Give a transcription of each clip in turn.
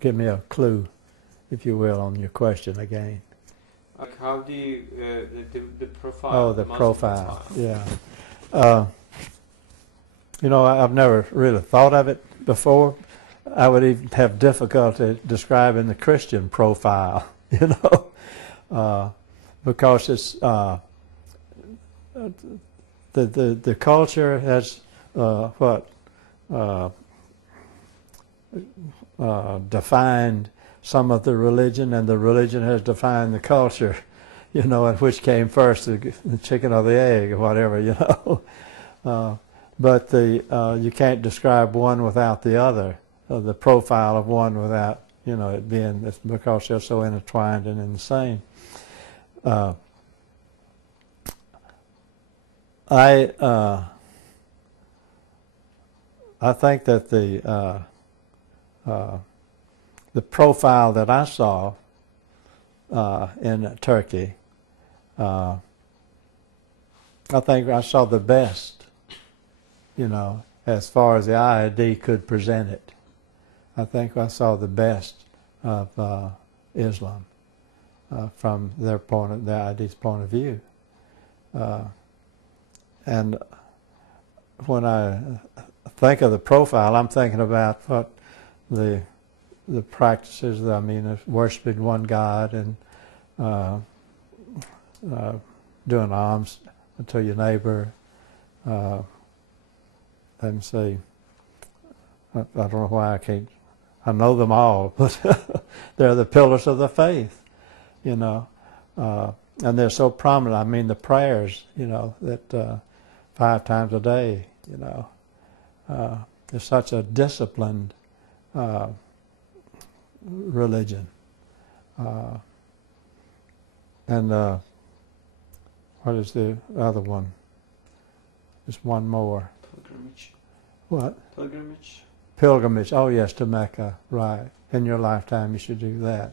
give me a clue, if you will, on your question again. Like how do you the profile? Oh, the Muslim profile. Yeah. I've never really thought of it before. I would even have difficulty describing the Christian profile, because it's the culture has defined some of the religion, and the religion has defined the culture, and which came first, the chicken or the egg or whatever, but you can't describe one without the other, the profile of one without, it being, it's because they're so intertwined and in the same. I think that the profile that I saw in Turkey, I think I saw the best, as far as the IID could present it. I think I saw the best of Islam from their the IID's point of view. And when I think of the profile, I'm thinking about what the practices, worshiping one God and doing alms to your neighbor. Let me see. I don't know why I can't. I know them all, but they're the pillars of the faith, and they're so prominent. The prayers, that 5 times a day, there's such a disciplined religion. And what is the other one? Just one more. Pilgrimage. What? Pilgrimage. Pilgrimage. Oh yes, to Mecca. Right. In your lifetime, you should do that.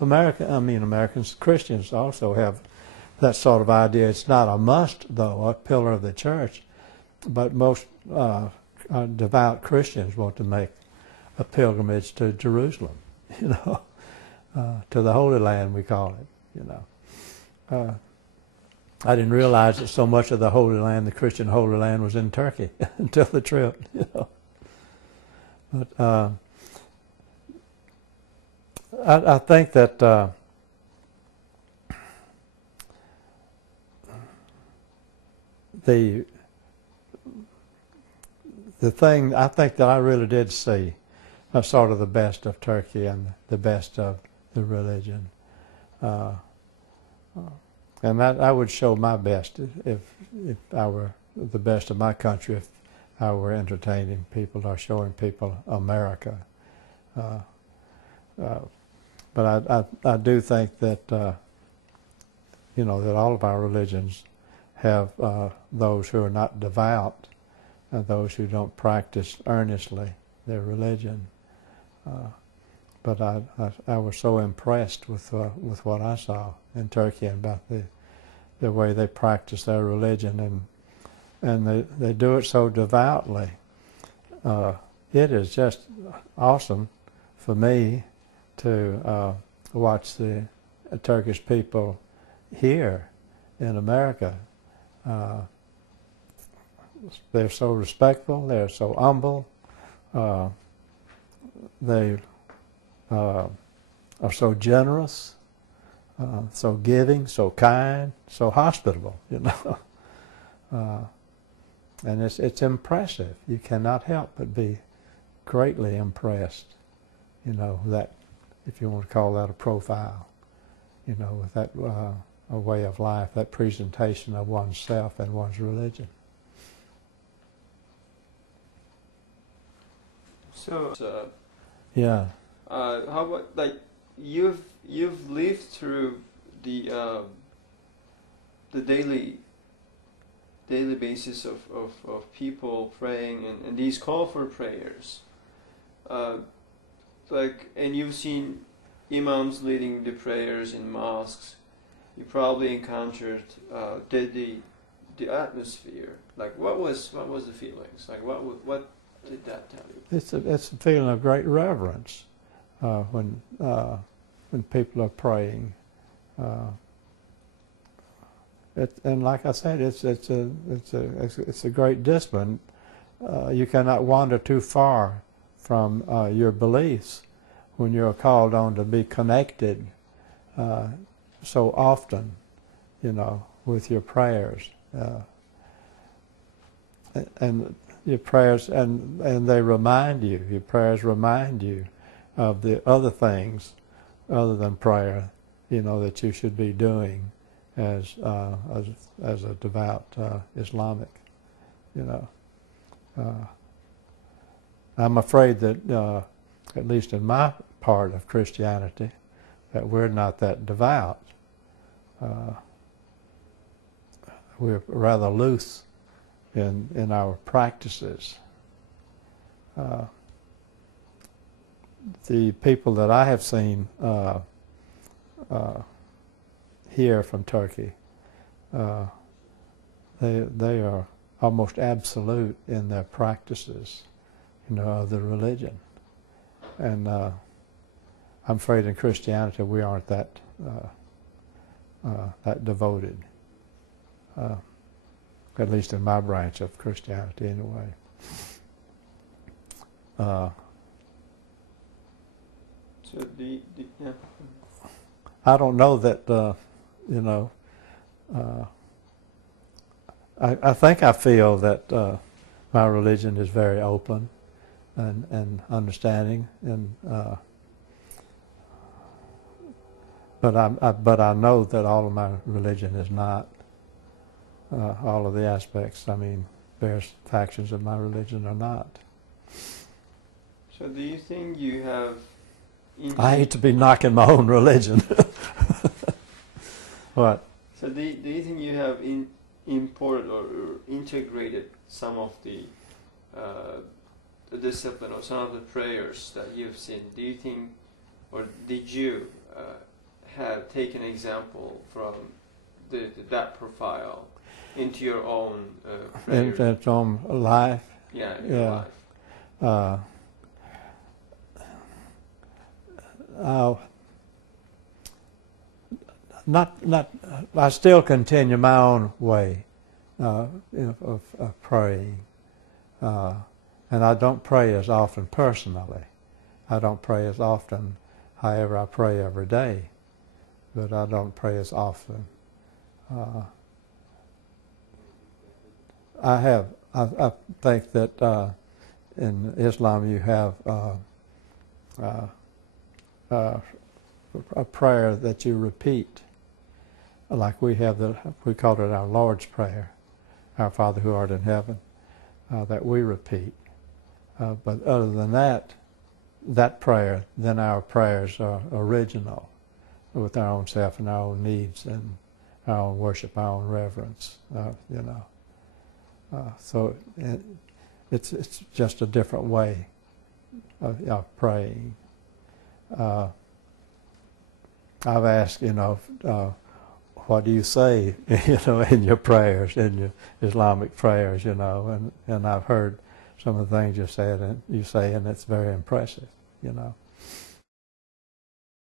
Americans, Christians also have that sort of idea. It's not a must, though, a pillar of the church, but most devout Christians want to make a pilgrimage to Jerusalem, to the Holy Land, we call it, I didn't realize that so much of the Holy Land, the Christian Holy Land, was in Turkey until the trip, But I think that the thing I think that I really did see sort of the best of Turkey and the best of the religion, and that I would show my best if I were the best of my country, if I were entertaining people or showing people America. But I do think that that all of our religions have those who are not devout and those who don't practice earnestly their religion. But I was so impressed with what I saw in Turkey and about the way they practice their religion, and they do it so devoutly. It is just awesome for me to watch the Turkish people here in America. They're so respectful, they're so humble, they are so generous, so giving, so kind, so hospitable, and it's impressive. You cannot help but be greatly impressed, that, if you want to call that a profile, with that a way of life, that presentation of oneself and one's religion. So, yeah. How about you've lived through the daily basis of people praying and these call for prayers, and you've seen imams leading the prayers in mosques. You probably encountered the atmosphere. What was the feelings? did that tell you? It's a feeling of great reverence when people are praying. And like I said, it's a great discipline. You cannot wander too far from your beliefs when you're called on to be connected so often, with your prayers. And your prayers, and they remind you, your prayers remind you of the other things other than prayer, that you should be doing as a devout Islamic, I'm afraid that, at least in my part of Christianity, that we're not that devout. We're rather loose in our practices. The people that I have seen here from Turkey, they are almost absolute in their practices, of the religion. And I'm afraid in Christianity we aren't that devoted. At least in my branch of Christianity, anyway. So yeah. I don't know that, I think I feel that my religion is very open and understanding, and but I know that all of my religion is not. All of the aspects, various factions of my religion are not. So do you think you have... I hate to be knocking my own religion. What? So do you think you have imported or integrated some of the discipline or some of the prayers that you've seen? Do you think, or did you have taken example from that profile into your own prayers? In its own life? Yeah, in your life. I still continue my own way of praying, and I don't pray as often personally. I don't pray as often. However, I pray every day, but I don't pray as often. I think that in Islam you have a prayer that you repeat, like we call it our Lord's Prayer, our Father who art in heaven, that we repeat. But other than that prayer, then our prayers are original, with our own self and our own needs and our own worship, our own reverence, so it's just a different way of praying. I've asked, what do you say, in your prayers, in your Islamic prayers, and I've heard some of the things you say, and it's very impressive,